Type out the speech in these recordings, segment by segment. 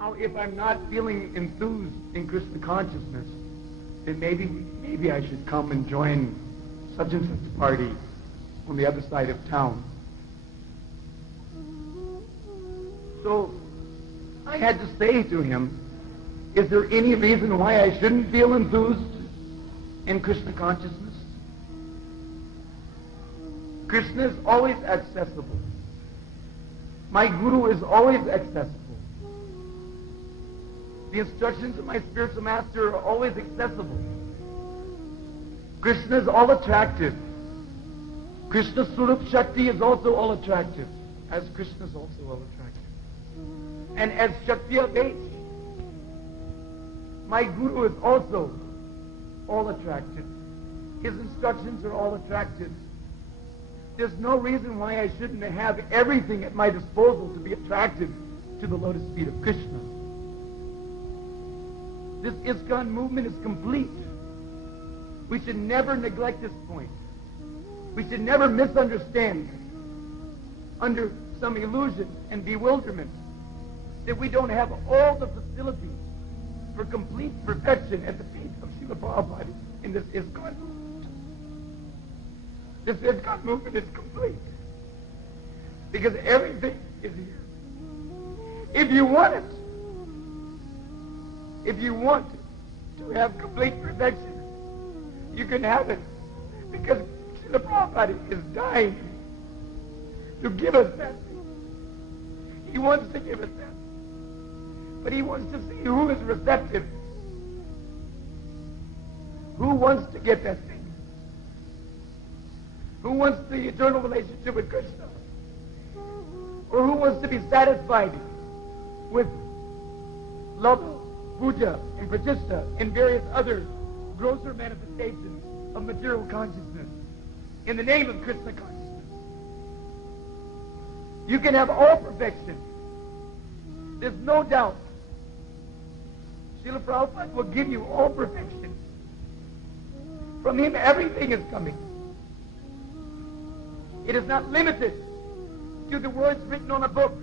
Now, if I'm not feeling enthused in Krishna consciousness, then maybe I should come and join such and such party on the other side of town. So I had to say to him, is there any reason why I shouldn't feel enthused in Krishna consciousness? Krishna is always accessible. My Guru is always accessible. The instructions of my spiritual master are always accessible. Krishna is all attractive. Krishna's Swarup Shakti is also all attractive, as Krishna is also all attractive. And as Shakti Base, my Guru is also all attractive. His instructions are all attractive. There's no reason why I shouldn't have everything at my disposal to be attractive to the lotus feet of Krishna. This ISKCON movement is complete. We should never neglect this point. We should never misunderstand under some illusion and bewilderment that we don't have all the facilities for complete perfection at the feet of Srila Prabhupada in this ISKCON movement. This ISKCON movement is complete because everything is here. If you want it, if you want to have complete perfection, you can have it, because Srila Prabhupada is dying to give us that. He wants to give us that. But he wants to see who is receptive. Who wants to get that thing? Who wants the eternal relationship with Krishna? Or who wants to be satisfied with love, puja, and pratishtha, and various other grosser manifestations of material consciousness in the name of Krishna consciousness? You can have all perfection. There's no doubt. Srila Prabhupada will give you all perfection. From him, everything is coming. It is not limited to the words written on a book.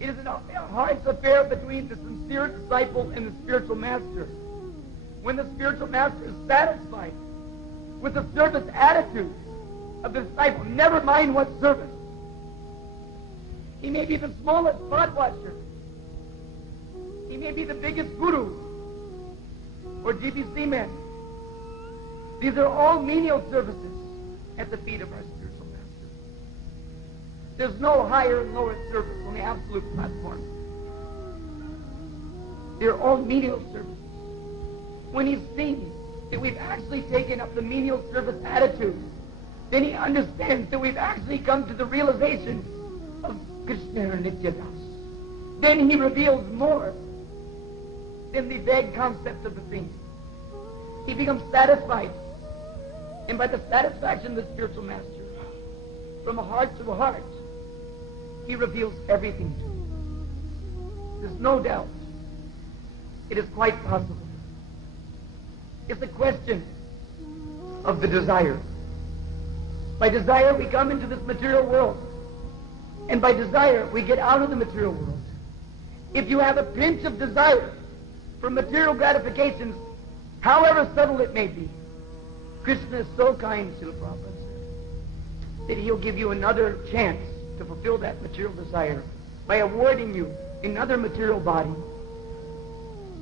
It is a heart's affair between the sincere disciple and the spiritual master. When the spiritual master is satisfied with the service attitude of the disciple, never mind what service. He may be the smallest pot washer. He may be the biggest guru or GBC man. These are all menial services at the feet of our spiritual master. There's no higher and lower service on the absolute platform. They're all menial services. When he sees that we've actually taken up the menial service attitude, then he understands that we've actually come to the realization of Krishna or Nityadas. Then he reveals more than the vague concept of the thing. He becomes satisfied. And by the satisfaction of the spiritual master, from heart to heart, he reveals everything to you. There's no doubt. It is quite possible. It's a question of the desire. By desire, we come into this material world. And by desire, we get out of the material world. If you have a pinch of desire for material gratifications, however subtle it may be, Krishna is so kind, Srila Prabhupada said, that he'll give you another chance to fulfill that material desire by awarding you another material body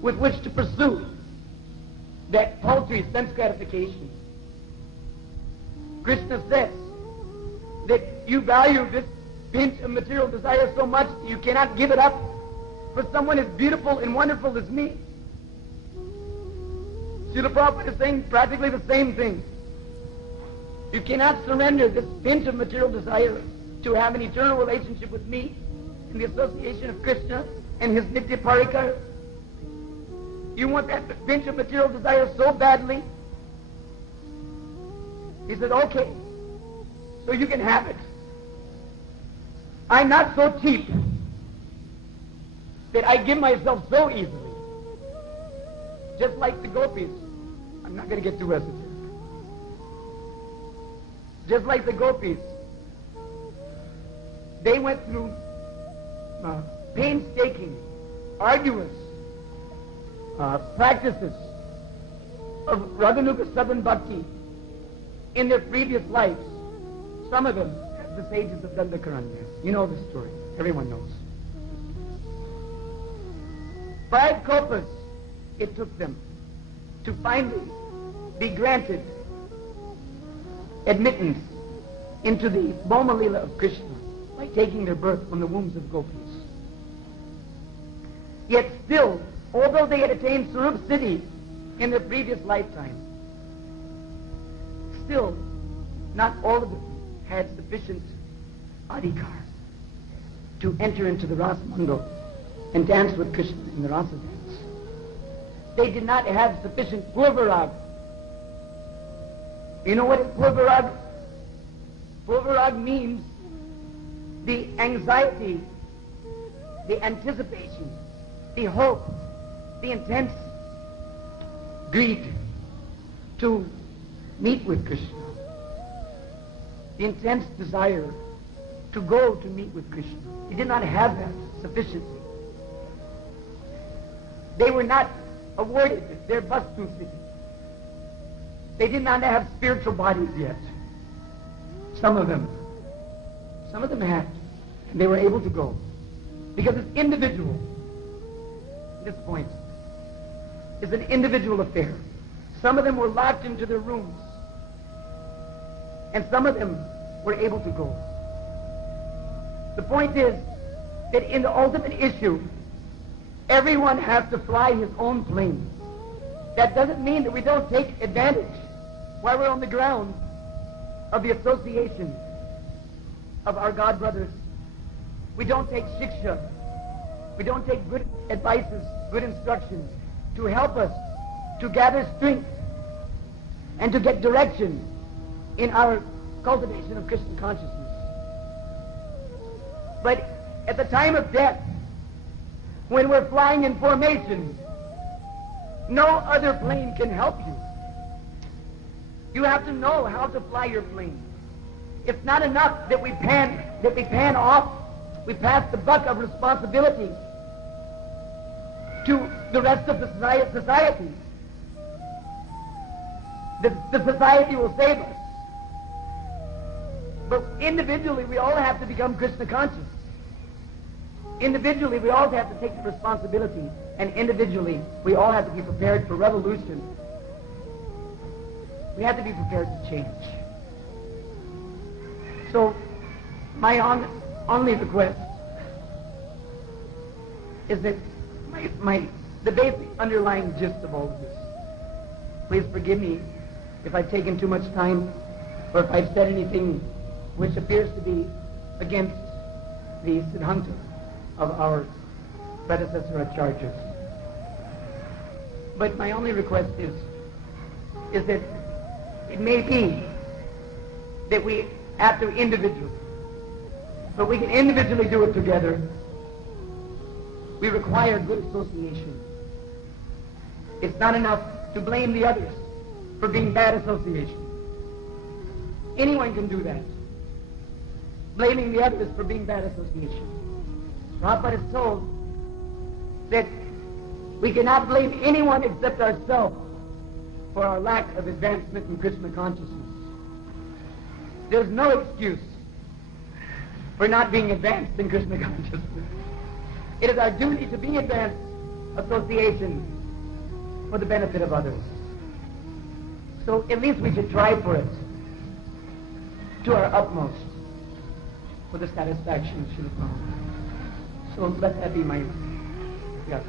with which to pursue that paltry sense gratification. Krishna says that you value this pinch of material desire so much that you cannot give it up for someone as beautiful and wonderful as me. Srila Prabhupada is saying practically the same thing. You cannot surrender this pinch of material desire to have an eternal relationship with me in the association of Krishna and his Nitya Parikar. You want that pinch of material desire so badly? He said, okay, so you can have it. I'm not so cheap that I give myself so easily. Just like the gopis. I'm not going to get too esoteric. Just like the gopis. They went through painstaking, arduous practices of Raganuga Southern Bhakti in their previous lives. Some of them, as the sages of Dandakaranya. You know the story. Everyone knows. 5 kalpas it took them to finally be granted admittance into the Bhoma Leela of Krishna by taking their birth from the wombs of gopis. Yet still, although they had attained Sarup Siddhi in their previous lifetime, still not all of them had sufficient adhikar to enter into the Rasa Mandal and dance with Krishna in the Rasa dance. They did not have sufficient purvarag. You know what is purvarag? Purvarag means the anxiety, the anticipation, the hope, the intense greed to meet with Krishna, the intense desire to go to meet with Krishna. They did not have that sufficiently. They were not awarded their vastu siddhi. They did not have spiritual bodies yet. Some of them had, and they were able to go. Because it's individual. This point is an individual affair. Some of them were locked into their rooms, and some of them were able to go. The point is that in the ultimate issue, everyone has to fly his own plane. That doesn't mean that we don't take advantage while we're on the ground of the association of our God brothers. We don't take shiksha. We don't take good advices, good instructions to help us to gather strength and to get direction in our cultivation of Krishna consciousness. But at the time of death, when we're flying in formation, no other plane can help you. You have to know how to fly your plane. It's not enough that we pan off, we pass the buck of responsibility to the rest of the society. The society will save us. But individually, we all have to become Krishna conscious. Individually, we all have to take the responsibility, and individually, we all have to be prepared for revolution. We have to be prepared to change. So, my only request is that the basic underlying gist of all of this. Please forgive me if I've taken too much time, or if I've said anything which appears to be against the siddhanta of our predecessor acharyas. But my only request is that it may be that we have to individually, but we can individually do it together. We require good association. It's not enough to blame the others for being bad association. Anyone can do that. Blaming the others for being bad association. Prabhupada is told that we cannot blame anyone except ourselves for our lack of advancement in Krishna consciousness. There's no excuse for not being advanced in Krishna consciousness. It is our duty to be advanced association for the benefit of others. So at least we should try for it to our utmost for the satisfaction of Srila Prabhupada. So let that be my Vyasa.